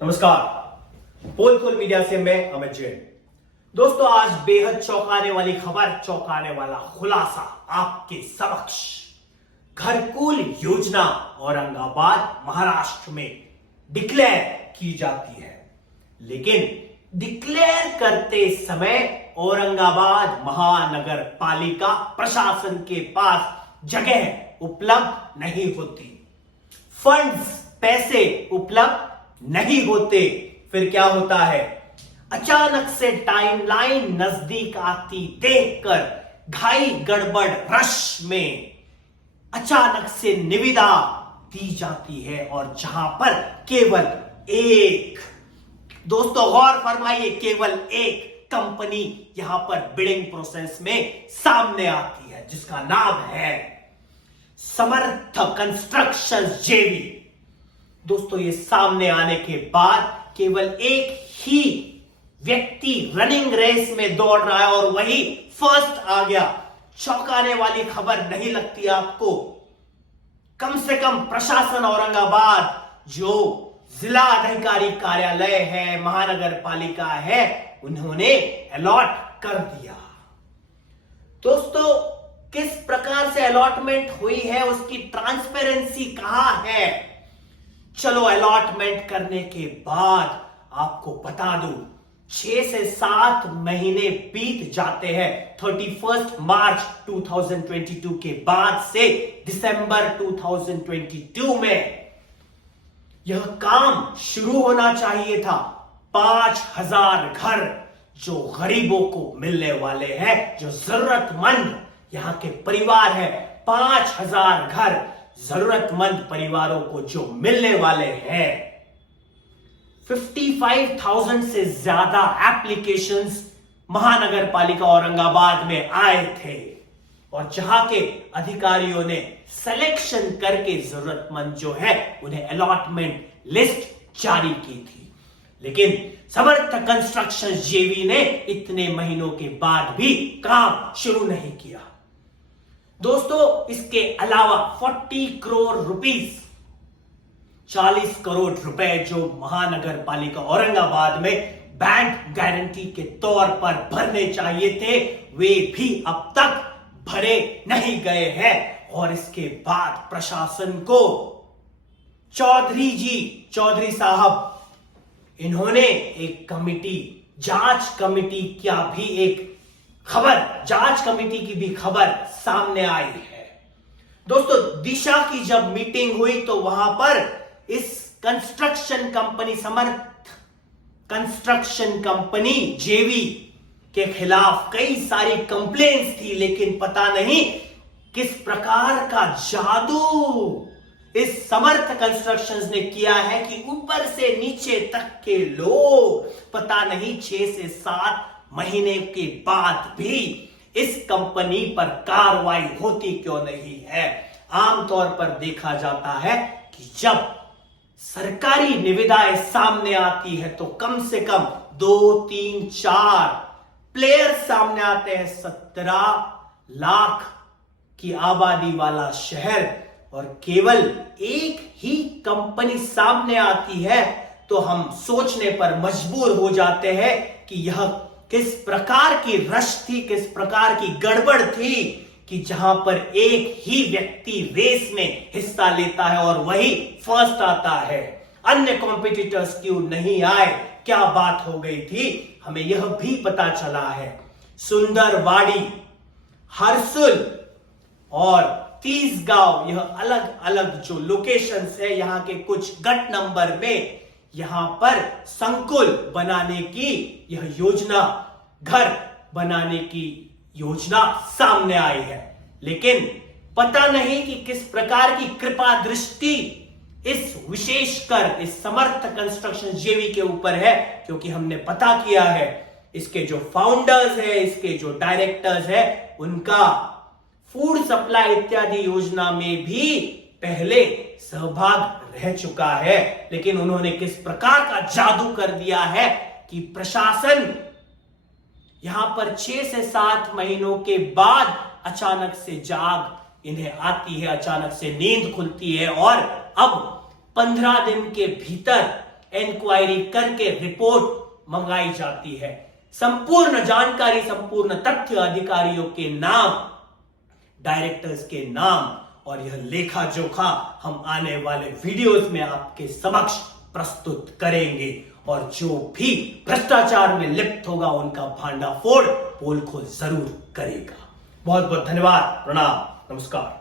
नमस्कार, पोलखोल मीडिया से मैं अमित जैन। दोस्तों, आज बेहद चौंकाने वाली खबर, चौंकाने वाला खुलासा आपके समक्ष। घरकुल योजना औरंगाबाद महाराष्ट्र में डिक्लेयर की जाती है, लेकिन डिक्लेयर करते समय औरंगाबाद महानगर पालिका प्रशासन के पास जगह उपलब्ध नहीं होती, फंड्स पैसे उपलब्ध नहीं होते। फिर क्या होता है? अचानक से टाइमलाइन नजदीक आती देखकर घाई गड़बड़ रश में अचानक से निविदा दी जाती है, और जहां पर केवल एक, दोस्तों गौर फरमाइए, केवल एक कंपनी यहां पर बिडिंग प्रोसेस में सामने आती है, जिसका नाम है समर्थ कंस्ट्रक्शन जेवी। दोस्तों, ये सामने आने के बाद केवल एक ही व्यक्ति रनिंग रेस में दौड़ रहा है और वही फर्स्ट आ गया। चौंकाने वाली खबर नहीं लगती आपको? कम से कम प्रशासन औरंगाबाद, जो जिला अधिकारी कार्यालय है, महानगर पालिका है, उन्होंने अलॉट कर दिया। दोस्तों, किस प्रकार से अलॉटमेंट हुई है, उसकी ट्रांसपेरेंसी कहां है? चलो, अलॉटमेंट करने के बाद आपको बता दूं, 6 से 7 महीने बीत जाते हैं। 31 मार्च 2022 के बाद से दिसंबर 2022 में यह काम शुरू होना चाहिए था। 5000 घर जो गरीबों को मिलने वाले हैं, जो जरूरतमंद यहां के परिवार है, 5000 घर जरूरतमंद परिवारों को जो मिलने वाले हैं। 55,000 से ज्यादा एप्लीकेशंस महानगर पालिका औरंगाबाद में आए थे, और जहां के अधिकारियों ने सिलेक्शन करके जरूरतमंद जो है उन्हें अलॉटमेंट लिस्ट जारी की थी। लेकिन समर्थ कंस्ट्रक्शन जेवी ने इतने महीनों के बाद भी काम शुरू नहीं किया। दोस्तों, इसके अलावा 40 करोड़ रुपीस, 40 करोड़ रुपए जो महानगर पालिका औरंगाबाद में बैंक गारंटी के तौर पर भरने चाहिए थे, वे भी अब तक भरे नहीं गए हैं। और इसके बाद प्रशासन को चौधरी साहब, इन्होंने एक कमिटी, जांच कमेटी क्या भी एक खबर, जांच कमेटी की भी खबर सामने आई है। दोस्तों, दिशा की जब मीटिंग हुई तो वहां पर इस कंस्ट्रक्शन कंपनी, समर्थ कंस्ट्रक्शन कंपनी जेवी के खिलाफ कई सारी कंप्लेंट्स थी, लेकिन पता नहीं किस प्रकार का जादू इस समर्थ कंस्ट्रक्शंस ने किया है कि ऊपर से नीचे तक के लोग, पता नहीं 6 से 7 महीने के बाद भी इस कंपनी पर कार्रवाई होती क्यों नहीं है। आमतौर पर देखा जाता है कि जब सरकारी निविदाएं सामने आती है तो कम से कम 2, 3, 4 प्लेयर सामने आते हैं। 17 लाख की आबादी वाला शहर, और केवल एक ही कंपनी सामने आती है, तो हम सोचने पर मजबूर हो जाते हैं कि यह किस प्रकार की रश थी, किस प्रकार की गड़बड़ थी, कि जहां पर एक ही व्यक्ति रेस में हिस्सा लेता है और वही फर्स्ट आता है। अन्य कॉम्पिटिटर्स क्यों नहीं आए? क्या बात हो गई थी? हमें यह भी पता चला है, सुंदरवाड़ी, हरसुल और तीसगांव, यह अलग अलग जो लोकेशंस है, यहां के कुछ गट नंबर में यहां पर संकुल बनाने की यह योजना, घर बनाने की योजना सामने आई है। लेकिन पता नहीं कि किस प्रकार की कृपा दृष्टि इस विशेषकर इस समर्थ कंस्ट्रक्शन जेवी के ऊपर है, क्योंकि हमने पता किया है इसके जो फाउंडर्स है, इसके जो डायरेक्टर्स है, उनका फूड सप्लाई इत्यादि योजना में भी पहले सहभाग रह चुका है। लेकिन उन्होंने किस प्रकार का जादू कर दिया है कि प्रशासन यहां पर 6 से 7 महीनों के बाद अचानक से जाग इन्हें आती है, अचानक से नींद खुलती है, और अब 15 दिन के भीतर इंक्वायरी करके रिपोर्ट मंगाई जाती है। संपूर्ण जानकारी, संपूर्ण तथ्य अधिकारियों के नाम, डायरेक्टर्स के नाम और यह लेखा जोखा हम आने वाले वीडियोस में आपके समक्ष प्रस्तुत करेंगे और जो भी भ्रष्टाचार में लिप्त होगा उनका भांडाफोड़ पोल खोल जरूर करेगा। बहुत बहुत धन्यवाद, प्रणाम, नमस्कार।